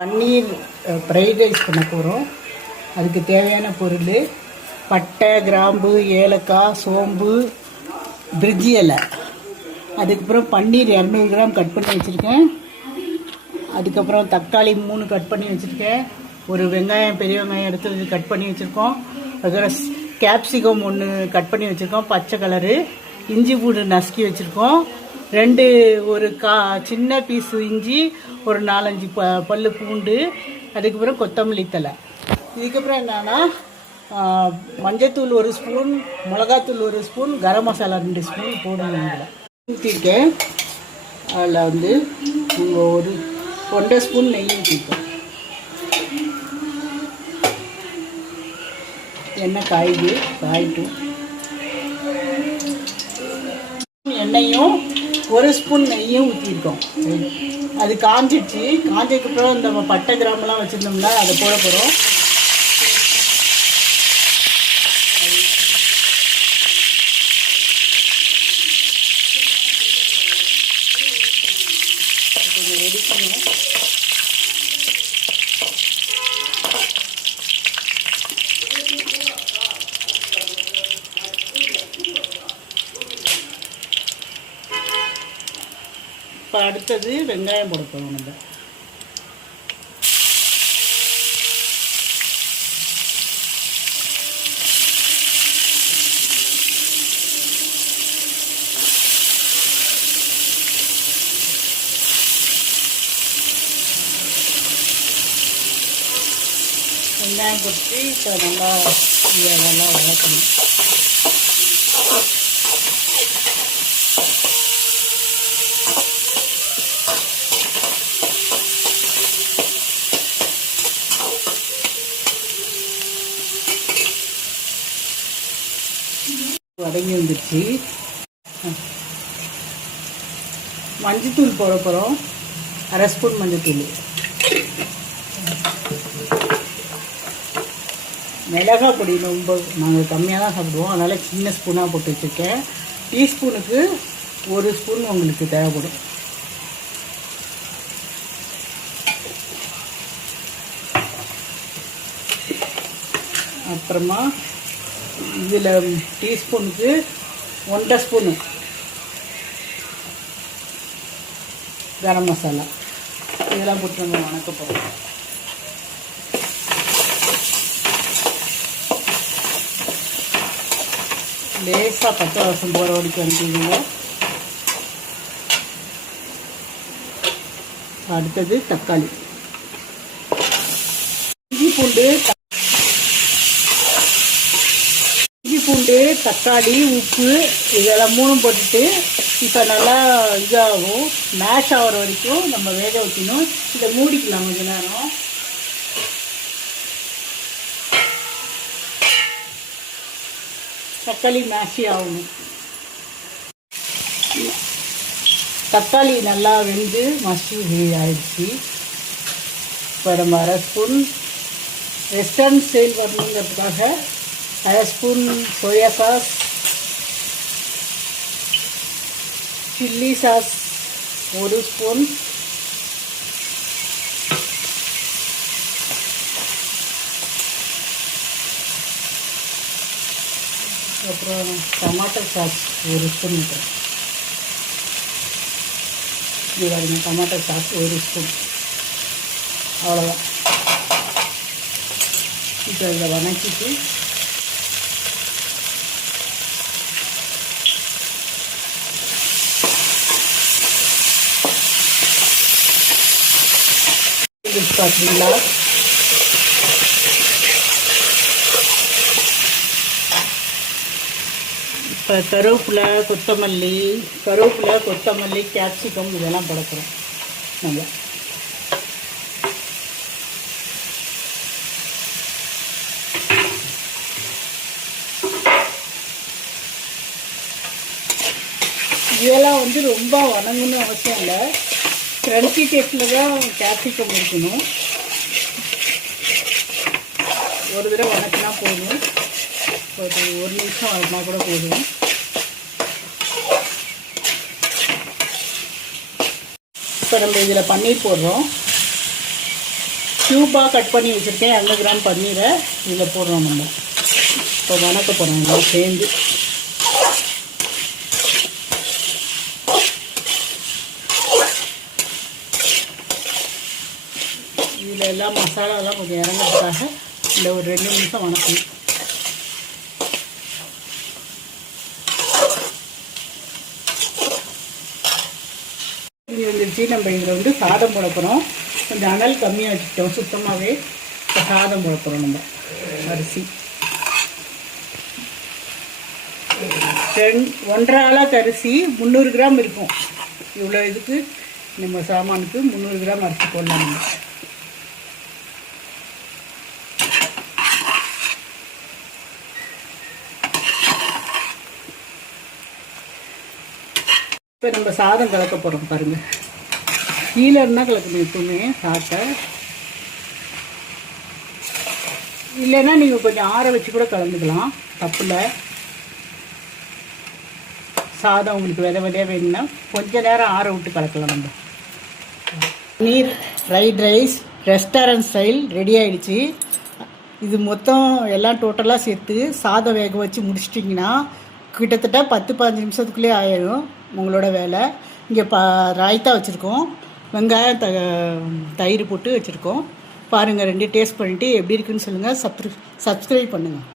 பன்னீர் fried rice பண்ண போகிறோம். அதுக்கு தேவையான பொருள் பட்டை, கிராம்பு, ஏலக்காய், சோம்பு, பிரிட்ஜி இலை. அதுக்கப்புறம் பன்னீர் 200 கிராம் கட் பண்ணி வச்சுருக்கேன். அதுக்கப்புறம் தக்காளி 3 கட் பண்ணி வச்சுருக்கேன். ஒரு வெங்காயம், பெரிய வெங்காயம் எடுத்து கட் பண்ணி வச்சுருக்கோம். அதுக்கப்புறம் கேப்சிகம் 1 கட் பண்ணி வச்சுருக்கோம், பச்சை கலரு. இஞ்சி பூண்டு நசுக்கி வச்சுருக்கோம். ஒரு சின்ன பீஸு இஞ்சி, ஒரு 4-5 பல்லு பூண்டு. அதுக்கப்புறம் கொத்தமல்லி தழை. இதுக்கப்புறம் என்னன்னா மஞ்சத்தூள் 1 ஸ்பூன், மிளகாத்தூள் 1 ஸ்பூன், கரம் மசாலா 2 ஸ்பூன் போடணும். இதில் ஊற்றிருக்கேன். அதில் ஒரு 1.5 ஸ்பூன் நெய் ஊற்றிருக்கோம். எண்ணெய் காயிட்டும். எண்ணெயும் 1 ஸ்பூன் நெய்யும் ஊற்றிருக்கோம். அது காஞ்சிடுச்சு. காஞ்சதுக்கப்புறம் இந்த பட்டை கிராமெல்லாம் வச்சுருந்தோம்னா அதை போட போகிறோம். கொஞ்சம் வெடிக்கணும். இப்போ அடுத்தது வெங்காயம் போட போகிறோம். நம்ம வெங்காயம் போட்டு இப்போ நல்லா வளர்க்கணும். வதங்கி வந்துடுச்சு. மஞ்சத்தூள் போட போகிறோம். 1/2 ஸ்பூன் மஞ்சத்தூள். மிளகாய் பொடி ரொம்ப நாங்கள் கம்மியாக தான் சாப்பிடுவோம், அதனால் சின்ன ஸ்பூனாக போட்டு வச்சுருக்கேன். டீஸ்பூனுக்கு 1 ஸ்பூன் உங்களுக்கு தேவைப்படும். அப்புறமா இதில் டீஸ்பூனுக்கு 1.5 ஸ்பூனு கரம் மசாலா. இதெல்லாம் போட்டு நம்ம வணக்க போகிறோம். லேசாக பச்சை வாசம் போகிற வரைக்கும் அனுப்பிடுங்க. அடுத்தது தக்காளி, இஞ்சி பூண்டு, தக்காளி, உப்பு இதெல்லாம் 3 போட்டுட்டு இப்போ நல்லா இதாகும். மேஷ் ஆகிற வரைக்கும் நம்ம வேக வைக்கணும். இதை மூடிக்கலாம் கொஞ்ச நேரம். தக்காளி மேஷி ஆகணும். தக்காளி நல்லா வெந்து மசி ஆயிடுச்சு. இப்போ நம்ம 1/2 ஸ்பூன் வெஸ்டர்ன் ஸ்டைல் வரணுங்கிறதுக்காக 1/2 spoon soya sauce, chilli sauce 1 spoon, அப்புறம் டமாட்டோ சாஸ் 1 ஸ்பூன். இது பாருங்க, டமாட்டோ சாஸ் 1 ஸ்பூன். அவ்வளோதான். இப்போ இதை வதக்கிட்டு பார்த்தீங்களா, இப்போ கருவேப்பிலை, கொத்தமல்லி, கேப்சிகம் இதெல்லாம் போட போகிறோம். நல்லா இதெல்லாம் ரொம்ப வணங்கணும்னு அவசியம் இல்லை. கிரன்ச்சி டேஸ்ட்டில் தான் கேப்சிகம் இருக்கணும். ஒரு தடவை வணக்கினா போதும். ஒரு 1 நிமிஷம் வணக்கினா கூட போதும். இப்போ நம்ம இதில் பன்னீர் போடுறோம். க்யூபாக கட் பண்ணி வச்சுருக்கேன் 200 கிராம் பன்னீரை இதில் போடுறோம். நம்ம இப்போ வணக்க போகிறோம் எல்லாம் சேர்ந்து. இதில் எல்லாம் மசாலாலாம் கொஞ்சம் இறங்கிறதுக்காக இந்த ஒரு 2 நிமிஷம் வணக்கணும். இது வந்துருச்சு. நம்ம இதில் சாதம் போட போகிறோம். கொஞ்சம் அனல் கம்மியாக வச்சுக்கிட்டோம். சுத்தமாகவே இப்போ சாதம் போட போகிறோம். நம்ம அரிசி 1.5 ஆளாக்கு அரிசி 300 கிராம் இருக்கும். இவ்வளோ இதுக்கு நம்ம சாமானுக்கு 300 கிராம் அரிசி போடலாம். நம்ம இப்போ நம்ம சாதம் கலக்க போகிறோம். பாருங்கள், கீழே இருந்தால் கலக்கணும் எப்பவுமே சாப்பிட்ட. இல்லைன்னா நீங்கள் கொஞ்சம் ஆற வச்சு கூட கலந்துக்கலாம், தப்பில்லை. சாதம் உங்களுக்கு வித விதையாக வேணும்னா கொஞ்சம் நேரம் ஆற விட்டு கலக்கலாம். நம்ம paneer fried rice restaurant style ready ஆகிடுச்சு. இது மொத்தம் எல்லாம் டோட்டலாக சேர்த்து சாதம் வேக வச்சு முடிச்சிட்டிங்கன்னா கிட்டத்தட்ட 10-15 நிமிஷத்துக்குள்ளே ஆயிடும் உங்களோட வேலை. இங்கே ராய்த்தா வச்சுருக்கோம், வெங்காயம் தயிர் போட்டு வச்சுருக்கோம். பாருங்கள், 2 டேஸ்ட் பண்ணிவிட்டு எப்படி இருக்குன்னு சொல்லுங்கள். சப்ஸ்கிரைப் பண்ணுங்கள்.